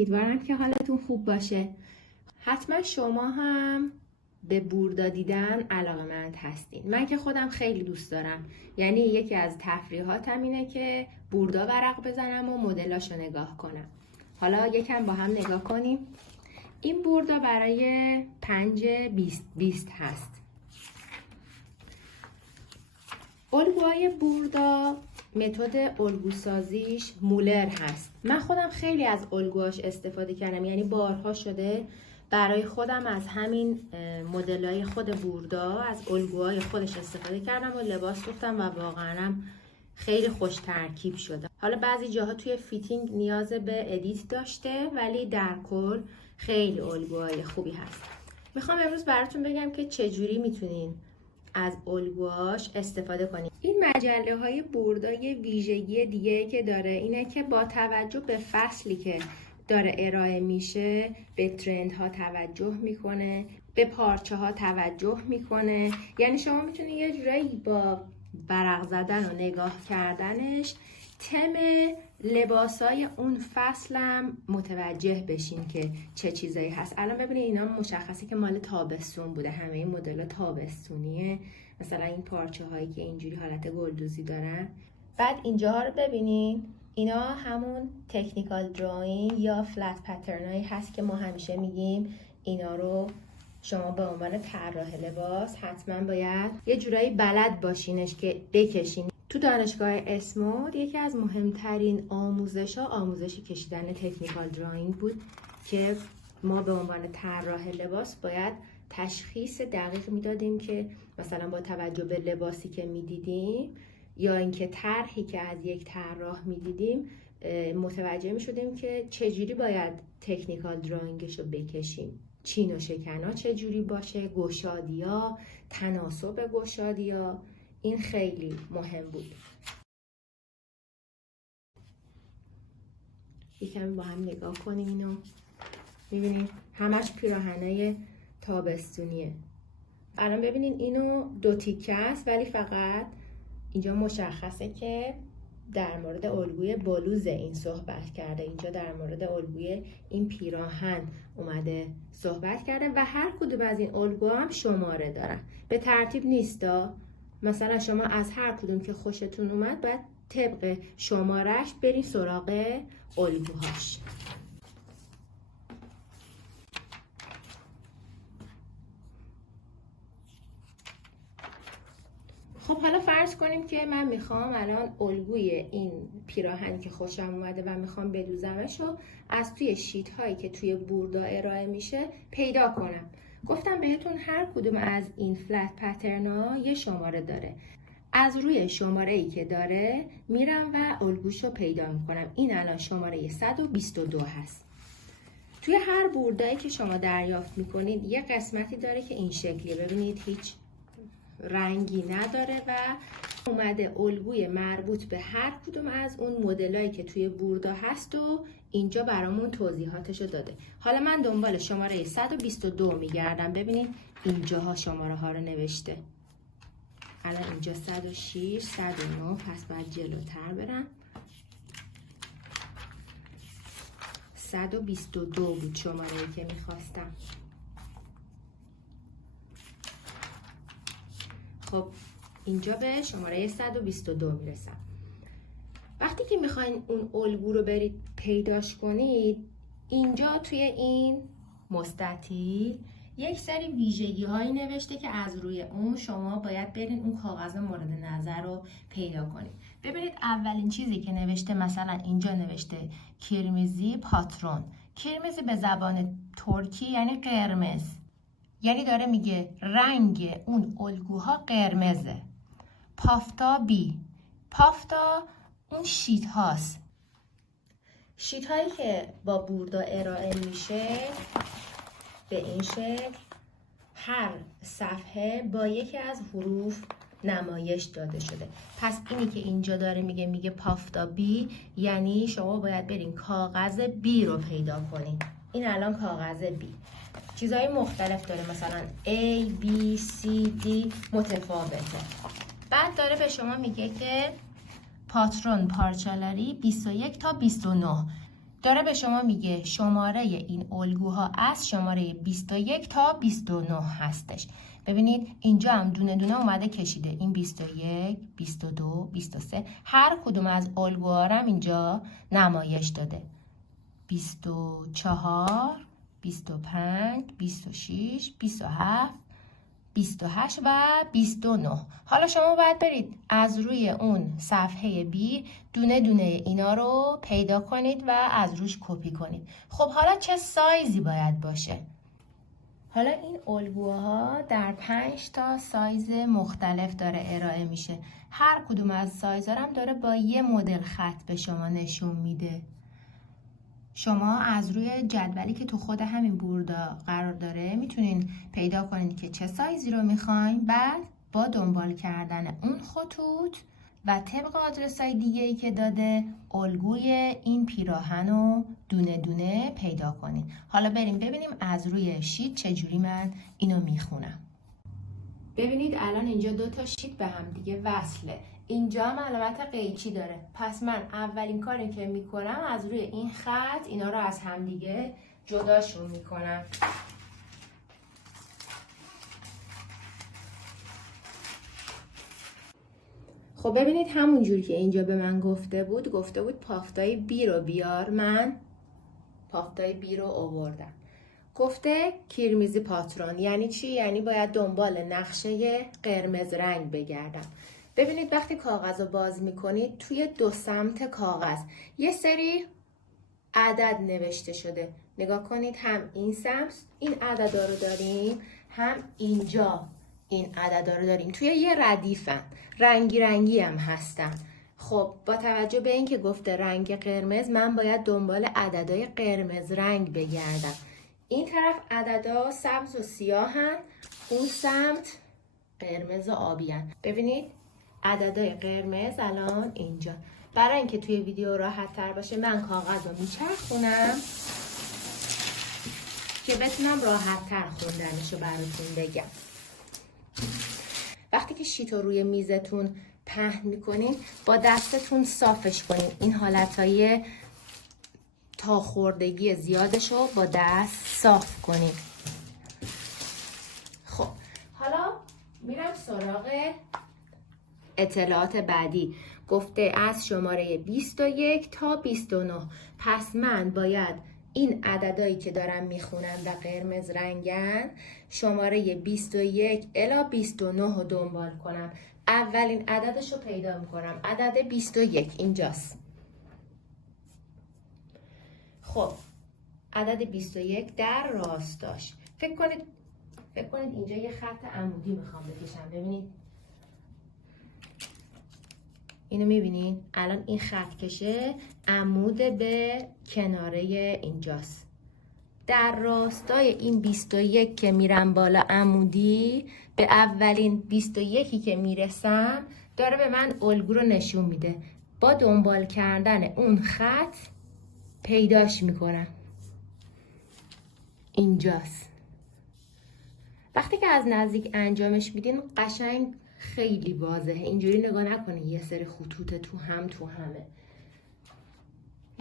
امیدوارم که حالتون خوب باشه. حتما شما هم به بوردا دیدن علاقه‌مند هستین. من که خودم خیلی دوست دارم. یعنی یکی از تفریحاتم اینه که بوردا ورق بزنم و مدلاشو نگاه کنم. حالا یکم با هم نگاه کنیم. این بوردا برای 5-20 هست. الگوهای بوردا متد الگوسازیش مولر هست. من خودم خیلی از الگوهاش استفاده کردم، یعنی بارها شده برای خودم از همین مدل‌های خود بوردا از الگوهای خودش استفاده کردم و لباس دوختم و واقعا خیلی خوش ترکیب شده. حالا بعضی جاها توی فیتینگ نیاز به ادیت داشته، ولی در کل خیلی الگوهای خوبی هست. میخوام امروز براتون بگم که چجوری میتونین از الگوهاش استفاده کنید. این مجله های بوردا یه ویژگی دیگه که داره اینه که با توجه به فصلی که داره ارائه میشه به ترندها توجه میکنه، به پارچه ها توجه میکنه. یعنی شما میتونید یه جورایی با ورق زدن و نگاه کردنش تم لباسای اون فصلم متوجه بشین که چه چیزایی هست. الان ببینید اینا مشخصه که مال تابستون بوده، همه این مدل تابستونیه. مثلا این پارچه هایی که اینجوری حالت گلدوزی دارن. بعد اینجاها رو ببینین، اینا همون تکنیکال دراینگ یا فلت پترن هایی هست که ما همیشه میگیم اینا رو شما به عنوان طراح لباس حتما باید یه جورایی بلد باشینش که بکشین. تو دانشگاه اسمود یکی از مهمترین آموزش کشیدن تکنیکال دراینگ بود که ما به عنوان طراح لباس باید تشخیص دقیق میدادیم که مثلا با توجه به لباسی که میدیدیم یا اینکه طرحی که از یک طراح میدیدیم متوجه میشدیم که چجوری باید تکنیکال دراینگش رو بکشیم. چین و شکنا چجوری باشه، گشادیا، تناسب گشادیا، این خیلی مهم بود. یکم با هم نگاه کنیم اینو. میبینید همش پیراهنای تابستونیه. الان ببینین اینو 2 تیکه است، ولی فقط اینجا مشخصه که در مورد الگوی بلوز این صحبت کرده، اینجا در مورد الگوی این پیراهن اومده صحبت کرده و هر کدوم از این الگوها هم شماره دارن. به ترتیب نیستا. مثلا شما از هر کدوم که خوشتون اومد باید طبق شمارش برین سراغ الگوهاش. خب حالا فرض کنیم که من میخوام الان الگوی این پیراهنی که خوشم اومده و میخوام بدوزمش رو از توی شیت هایی که توی بوردا ارائه میشه پیدا کنم. گفتم بهتون هر کدوم از این فلت پترن ها یه شماره داره. از روی شماره ای که داره میرم و الگوش رو پیدا میکنم. این الان شماره 122 هست. توی هر بوردایی که شما دریافت میکنید یه قسمتی داره که این شکلیه. ببینید هیچ رنگی نداره و اومده الگوی مربوط به هر کدوم از اون مدلایی که توی بوردا هست و اینجا برامون توضیحاتشو داده. حالا من دنبال شماره 122 میگردم. ببینید اینجاها شماره ها رو نوشته. الان اینجا 106 109 پس باید جلوتر برم. 122 بود شماره‌ای که میخواستم. خب اینجا به شماره 122 میرسم. وقتی که میخواین اون الگو رو برید پیداش کنید، اینجا توی این مستطیل یک سری ویژگی هایی نوشته که از روی اون شما باید برین اون کاغذ مورد نظر رو پیدا کنید. ببینید اولین چیزی که نوشته، مثلا اینجا نوشته کرمیزی پاترون. کرمیزی به زبان ترکی یعنی قرمز، یعنی داره میگه رنگ اون الگوها قرمزه. پافتا بی، پافتا اون شیت هاست. شیت هایی که با بوردا ارائه میشه به این شکل هر صفحه با یکی از حروف نمایش داده شده. پس اینی که اینجا داره میگه پافتا بی، یعنی شما باید برین کاغذ بی رو پیدا کنین. این الان کاغذ بی چیزهای مختلف داره، مثلا A, B, C, D متفاوته. بعد داره به شما میگه که پاترون پارچالاری 21 تا 29. داره به شما میگه شماره این الگوها از شماره 21 تا 29 هستش. ببینید اینجا هم دونه دونه اومده کشیده، این 21 22 23 هر کدوم از الگوها رو اینجا نمایش داده. 24 25 26 27 28 و 29. حالا شما باید برید از روی اون صفحه B دونه دونه اینا رو پیدا کنید و از روش کپی کنید. خب حالا چه سایزی باید باشه؟ حالا این الگوها در 5 تا سایز مختلف داره ارائه میشه. هر کدوم از سایزها هم داره با یه مدل خط به شما نشون میده. شما از روی جدولی که تو خود همین بوردا قرار داره میتونین پیدا کنید که چه سایزی رو میخواین. بعد با دنبال کردن اون خطوط و طبق آدرسای دیگه ای که داده الگوی این پیراهن رو دونه دونه پیدا کنید. حالا بریم ببینیم از روی شیت چجوری من اینو میخونم. ببینید الان اینجا 2 تا شیت به هم دیگه وصله. اینجا هم علامت قیچی داره. پس من اولین کاری که میکنم از روی این خط اینا رو از هم دیگه جداشون میکنم. خب ببینید همون جوری که اینجا به من گفته بود پافتای بی رو بیار. من پافتای بی رو آوردم. گفته کیرمیزی پاترون یعنی چی؟ یعنی باید دنبال نقشه قرمز رنگ بگردم. ببینید وقتی کاغذ رو باز میکنید توی 2 سمت کاغذ یه سری عدد نوشته شده. نگاه کنید، هم این سمت این عددا رو داریم، هم اینجا این عددا رو داریم. توی یه ردیفن، رنگی رنگی هم هستن. خب با توجه به اینکه گفته رنگ قرمز، من باید دنبال عددهای قرمز رنگ بگردم. این طرف عددا سبز و سیاهن، اون سمت قرمز و آبیان. ببینید عددهای قرمز الان اینجا. برای اینکه توی ویدیو راحت تر باشه من کاغذ رو میچرخونم که بتونم راحت تر خوندنشو براتون بگم. وقتی که شیت رو روی میزتون پهن میکنین با دستتون صافش کنین. این حالتهای تا خوردگی زیادش رو با دست صاف کنین. خب حالا میرم سراغ اطلاعات بعدی. گفته از شماره 21 تا 29. پس من باید این عددهایی که دارم میخونم و قرمز رنگن شماره 21 الی 29 رو دنبال کنم. اولین عددش رو پیدا میکنم. عدد 21 اینجاست. خب عدد 21 در راستاش. فکر کنید اینجا یه خط عمودی میخوام بکشم. ببینید اینو میبینید؟ الان این خط کشه عمود به کناره اینجاست. در راستای این 21 که میرم بالا عمودی، به اولین 21 که میرسم داره به من الگو رو نشون میده. با دنبال کردن اون خط پیداش میکنم. اینجاست. وقتی که از نزدیک انجامش میدین قشنگ خیلی واضحه. اینجوری نگاه نکنید یه سری خطوط تو همه.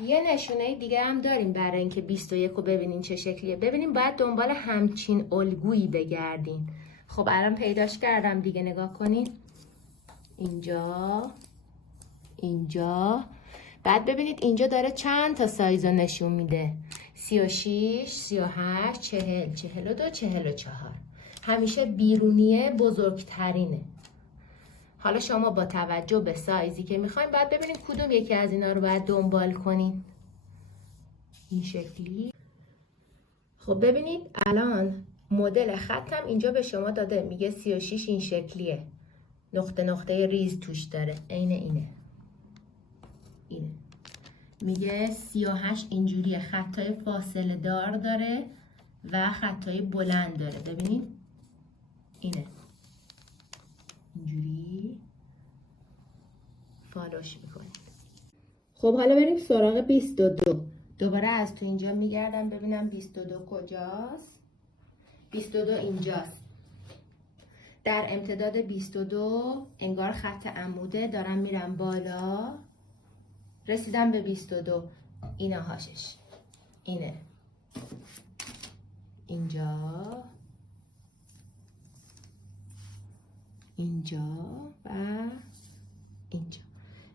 یه نشونه دیگه هم داریم برای اینکه 21 رو ببینین چه شکلیه. ببینین باید دنبال همچین الگویی بگردین. خب الان پیداش کردم دیگه. نگاه کنین اینجا. بعد ببینید اینجا داره چند تا سایز رو نشون میده. 36 38 40 42 44. همیشه بیرونیه بزرگترینه. حالا شما با توجه به سایزی که میخواین باید ببینید کدوم یکی از اینا رو باید دنبال کنین. این شکلی. خب ببینید الان مدل خطم اینجا به شما داده. میگه 36 این شکلیه. نقطه ریز توش داره. اینه. میگه 38 اینجوریه. خطای فاصله دار داره و خطای بلند داره. ببینید اینه. اینجوری فالوش میکنید. خب حالا بریم سراغ 22. دوباره از تو اینجا میگردم ببینم 22 کجاست. 22 اینجاست. در امتداد 22 انگار خط عموده. دارم میرم بالا. رسیدم به 22. اینا هاشش، اینه اینجا، اینجا و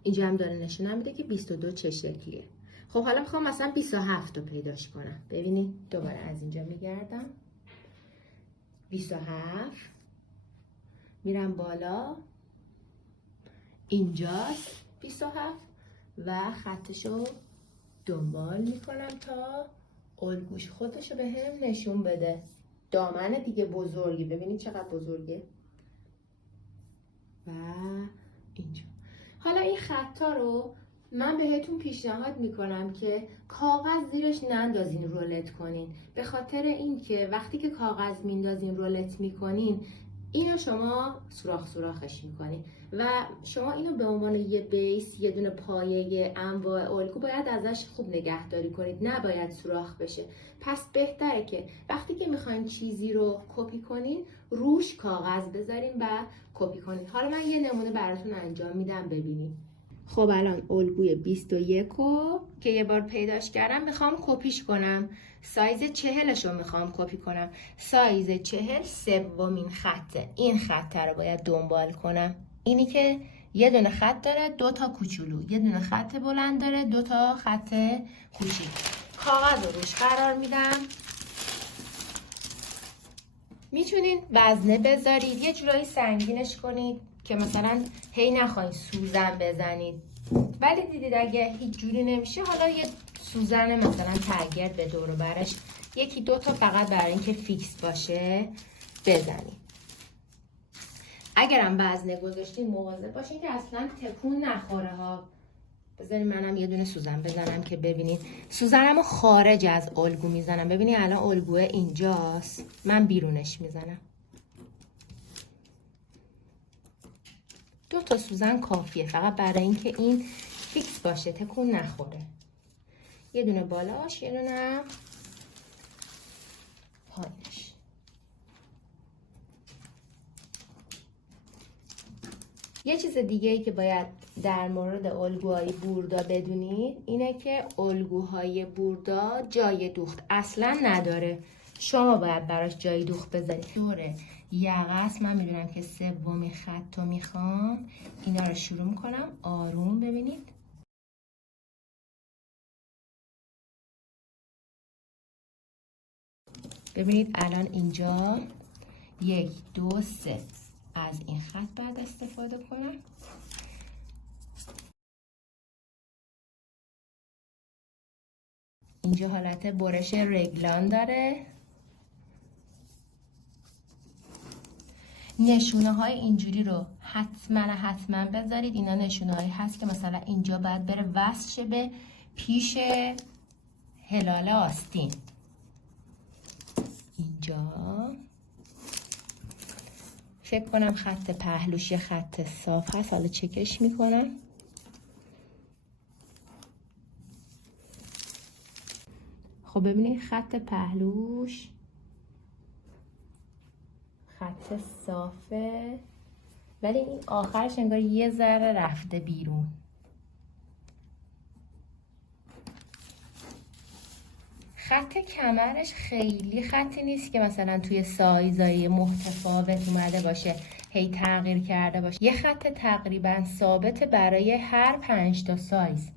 اینجا هم داره نشونم میده که 22 چه شکلیه. خب حالا میخوام مثلا 27 رو پیداش کنم. ببینید دوباره از اینجا میگردم، 27 میرم بالا، اینجاست 27 و خطشو دنبال میکنم تا الگوش خودشو به هم نشون بده. دامن دیگه بزرگی، ببینید چقدر بزرگه و اینجا. حالا این خطا رو من بهتون پیشنهاد میکنم که کاغذ زیرش نندازین رولت کنین، به خاطر اینکه وقتی که کاغذ میندازین رولت میکنین اینو شما سوراخش میکنین و شما اینو به عنوان یه بیس، یه دونه پایه انواع الگو باید ازش خوب نگهداری کنید، نباید سوراخ بشه. پس بهتره که وقتی که میخواین چیزی رو کپی کنین روش کاغذ بذارین و کپی کنین. حالا من یه نمونه براتون انجام میدم ببینید. خب الان الگوی 21 رو که یه بار پیداش کردم میخوام کپیش کنم. سایز 40 رو میخوام کپی کنم. سایز 40 سومین خطه. این خطه رو باید دنبال کنم. اینی که یه دونه خط داره، 2 تا کوچولو، یه دونه خط بلند داره، 2 تا خط کوچیک. کاغذ رو روش قرار میدم. میتونین وزنه بذارید، یه جورایی سنگینش کنید که مثلا هی نخواین سوزن بزنید، ولی دیدید اگه هیچ جوری نمیشه حالا یه سوزن مثلا ترگرد به دور و برش 1-2 تا فقط برای اینکه فیکس باشه بزنید. اگرم وزنه گذاشتین مواظب باشین که اصلا تکون نخوره ها. بذارید منم یه دونه سوزن بزنم که ببینید. سوزنمو خارج از الگو میزنم. ببینید الان الگو اینجاست، من بیرونش میزنم. 2 تا سوزن کافیه فقط برای اینکه این فیکس باشه، تکون نخوره. یه دونه بالاش، یه دونه پایینش. یه چیز دیگه ای که باید در مورد الگوهای بوردا بدونید اینه که الگوهای بوردا جای دوخت اصلا نداره. شما باید براش جای دوخت بذارید. دوره یقص من میدونم که سومین خط رو میخوام. اینا رو شروع میکنم آروم. ببینید الان اینجا 1 2 3 از این خط بعد استفاده کنم. اینجا حالت برش رگلان داره. نشونه های اینجوری رو حتما بذارید. اینا نشونه هایی هست که مثلا اینجا باید بره وصل شه به پیش هلال آستین. اینجا فکر کنم خط پهلوش یه خط صاف هست، حالا چکش میکنم. خب ببینید خط پهلوش خط صافه، ولی این آخرش انگار یه ذره رفته بیرون. خط کمرش خیلی خطی نیست که مثلا توی سایزای متفاوت اومده باشه، هی تغییر کرده باشه. یه خط تقریبا ثابت برای هر 5 تا سایز.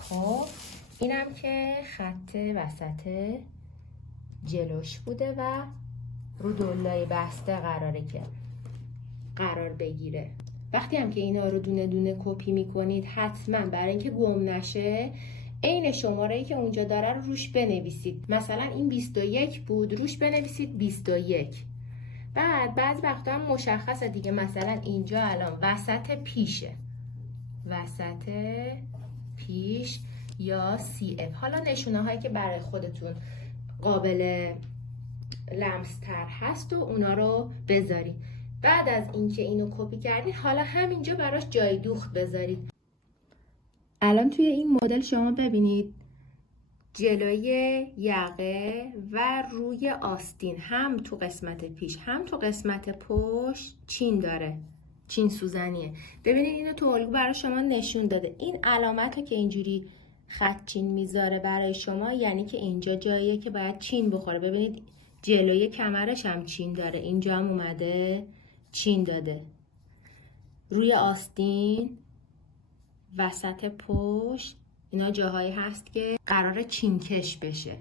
خب اینم که خط وسط جلوش بوده و رو دلای بسته قرار بگیره. وقتی هم که اینا رو دونه دونه کپی میکنید حتما برای اینکه گم نشه عین شماره‌ای که اونجا داره رو روش بنویسید. مثلا این 21 بود، روش بنویسید 21. بعد بعضی وقتا هم مشخصه دیگه، مثلا اینجا الان وسط پیشه، وسط پیش یا CF. حالا نشونه هایی که برای خودتون قابل لمس تر هست و اونا رو بذارید. بعد از اینکه اینو کپی کردید حالا همینجا براش جای دوخت بذارید. الان توی این مدل شما ببینید جلوی یقه و روی آستین هم تو قسمت پیش هم تو قسمت پشت چین داره. چین سوزنیه. ببینید اینو تو الگو برای شما نشون داده. این علامت رو که اینجوری خط چین میذاره برای شما یعنی که اینجا جاییه که باید چین بخوره. ببینید جلوی کمرش هم چین داره، اینجا هم اومده چین داده. روی آستین، وسط پشت، اینا جاهایی هست که قرار چینکش بشه.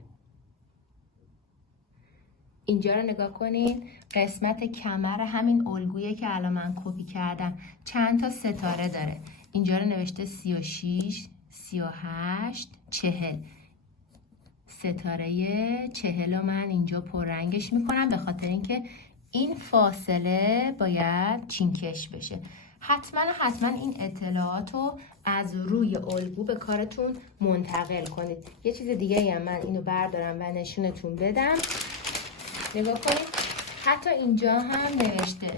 اینجا رو نگاه کنین، قسمت کمر همین الگویی که الان من کپی کردم چند تا ستاره داره. اینجا رو نوشته 36 38 40. ستاره 40 رو من اینجا پررنگش میکنم به خاطر اینکه این فاصله باید چینکش بشه. حتما این اطلاعات رو از روی الگو به کارتون منتقل کنید. یه چیز دیگه هم من اینو بردارم و نشونتون بدم. نگاه کنید، حتی اینجا هم نوشته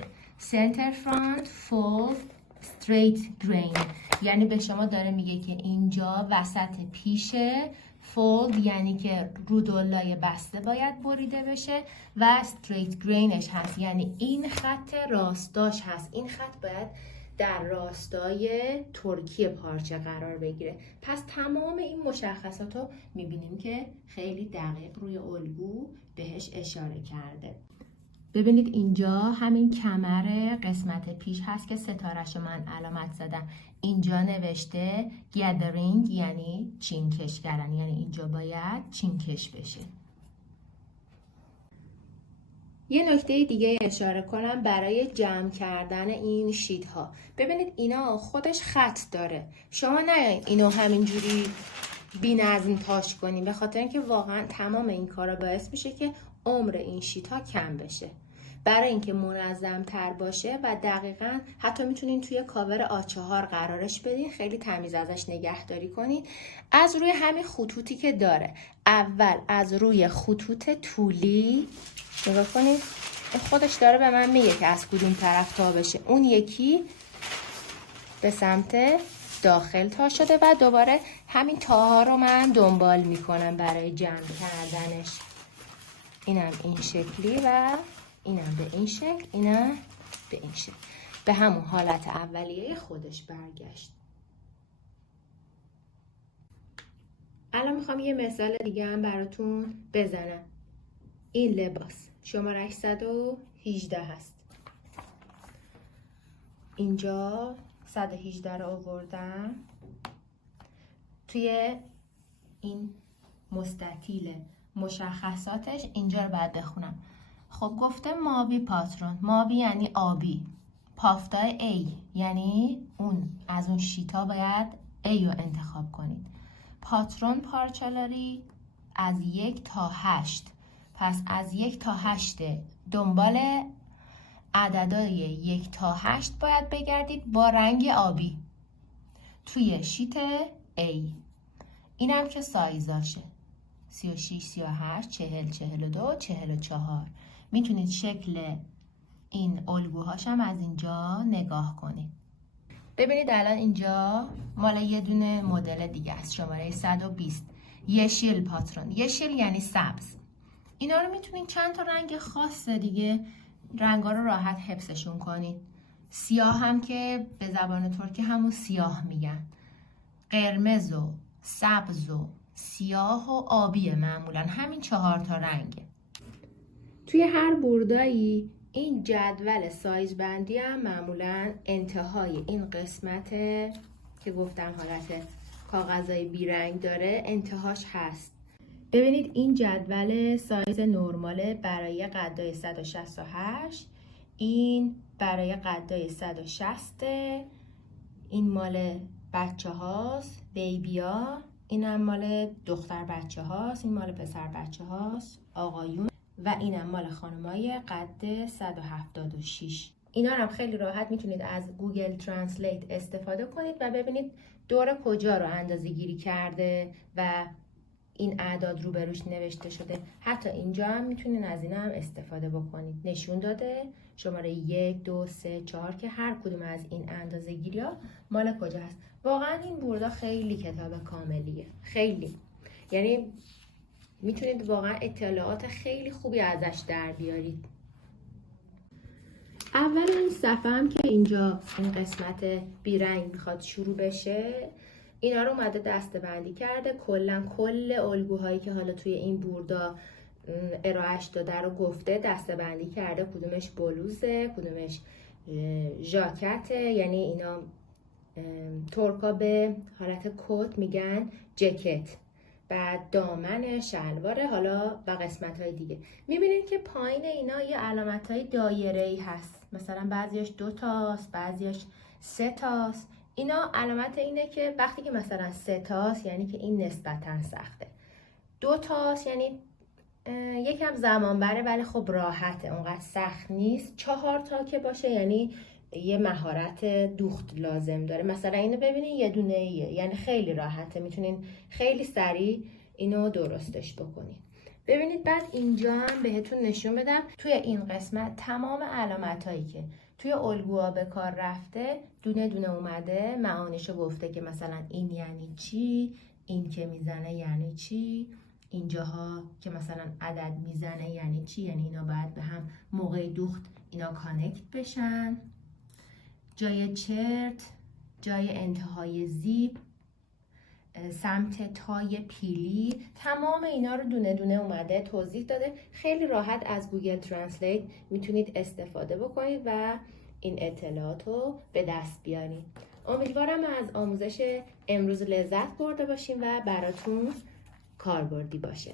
center front fold straight grain، یعنی به شما داره میگه که اینجا وسط پیشه، فولد یعنی که رودولای بسته باید بریده بشه و straight grainش هست یعنی این خط راستاش هست. این خط باید در راستای ترکی پارچه قرار بگیره. پس تمام این مشخصات رو میبینیم که خیلی دقیق روی الگو بهش اشاره کرده. ببینید اینجا همین کمر قسمت پیش هست که ستاره‌شو من علامت زدم. اینجا نوشته gathering یعنی چینکش کردن، یعنی اینجا باید چینکش بشه. یه نکته دیگه اشاره کنم برای جمع کردن این شیت ها. ببینید اینا خودش خط داره. شما نیاین اینو همینجوری بی‌نظم تاش کنین، به خاطر اینکه واقعا تمام این کارا باعث میشه که عمر این شیت ها کم بشه. برای اینکه منظم تر باشه و دقیقاً حتی میتونین توی کاور A4 قرارش بدین، خیلی تمیز ازش نگهداری کنین. از روی همین خطوطی که داره، اول از روی خطوط طولی نگاه کنید، خودش داره به من میگه که از کدوم طرف تا بشه. اون یکی به سمت داخل تا شده و دوباره همین تاها رو من دنبال میکنم برای جمع کردنش. اینم این شکلی و اینم به این شکل، اینم به این شکل، به همون حالت اولیه خودش برگشت. الان میخوام یه مثال دیگه هم براتون بزنم. این لباس شماره 118 هست. اینجا 118 رو آوردم توی این مستطیل مشخصاتش، اینجا رو باید بخونم. خب گفته ماوی پاترون، ماوی یعنی آبی، پافتای A یعنی اون از اون شیتا باید A رو انتخاب کنید. پاترون پارچالاری از 1 تا 8، پس از 1 تا 8 دنبال عددهای 1 تا 8 باید بگردید با رنگ آبی توی شیت A. اینم که سایزاشه 36 38 40 42 44. میتونید شکل این الگوهاش هم از اینجا نگاه کنید. ببینید الان اینجا مال یه دونه مدل دیگه است، شماره 120 یشیل پاترون. یشیل یعنی سبز. اینا رو میتونید چند تا رنگ خاص دیگه، رنگا رو راحت حفظشون کنید. سیاه هم که به زبان ترکی همون سیاه میگن. قرمز و سبز و سیاه و آبی معمولا همین 4 تا رنگه. توی هر بردایی این جدول سایز بندی هم معمولا انتهای این قسمت که گفتم حالت کاغذای بیرنگ داره انتهاش هست. ببینید این جدول سایز نرماله برای قدای 168، این برای قدای 160، این مال بچه هاست، بیبی ها، این هم مال دختر بچه هاست، این مال پسر بچه هاست، آقایون، و اینم مال خانمای قد 176. اینا هم خیلی راحت میتونید از گوگل ترنسلیت استفاده کنید و ببینید دور کجا رو اندازه گیری کرده و این اعداد روبروش نوشته شده. حتی اینجا هم میتونید از این هم استفاده بکنید. نشون داده شماره 1 2 3 4 که هر کدوم از این اندازه گیری ها مال کجا هست. واقعا این بردا خیلی کتاب کاملیه، خیلی، یعنی میتونید واقعا اطلاعات خیلی خوبی ازش در بیارید. اول این صفحه هم که اینجا این قسمت بیرنگ میخواد شروع بشه، اینا رو اومده دسته بندی کرده. کل الگوهایی که حالا توی این بوردا ارائهش داده رو گفته، دسته بندی کرده. کدومش بلوزه، کدومش ژاکته، یعنی اینا ترکا به حالت کت میگن جکت، بعد دامن شلواره، حالا و قسمت های دیگه. میبینید که پایین اینا یه علامت های دایره‌ای هست، مثلا بعضیش 2 تاست، بعضیش 3 تاست. اینا علامت اینه که وقتی که مثلا 3 تاست یعنی که این نسبتاً سخته، 2 تاست یعنی یکم زمان بره ولی خب راحته، اونقدر سخت نیست. 4 تا که باشه یعنی یه مهارت دوخت لازم داره. مثلا اینو ببینین یه دونه ایه، یعنی خیلی راحته، میتونین خیلی سریع اینو درستش بکنین. ببینید بعد اینجا هم بهتون نشون بدم توی این قسمت تمام علامت هایی که توی الگوها به کار رفته دونه دونه اومده، معانیشو گفته که مثلا این یعنی چی، این که میزنه یعنی چی، اینجاها که مثلا عدد میزنه یعنی چی، یعنی اینا باید به هم موقع دوخت اینا کانکت بشن. جای چرت، جای انتهای زیپ، سمت تای پیلی، تمام اینا رو دونه دونه اومده توضیح داده. خیلی راحت از گوگل ترنسلیت میتونید استفاده بکنید و این اطلاعات رو به دست بیارید. امیدوارم از آموزش امروز لذت برده باشیم و براتون کاربردی باشه.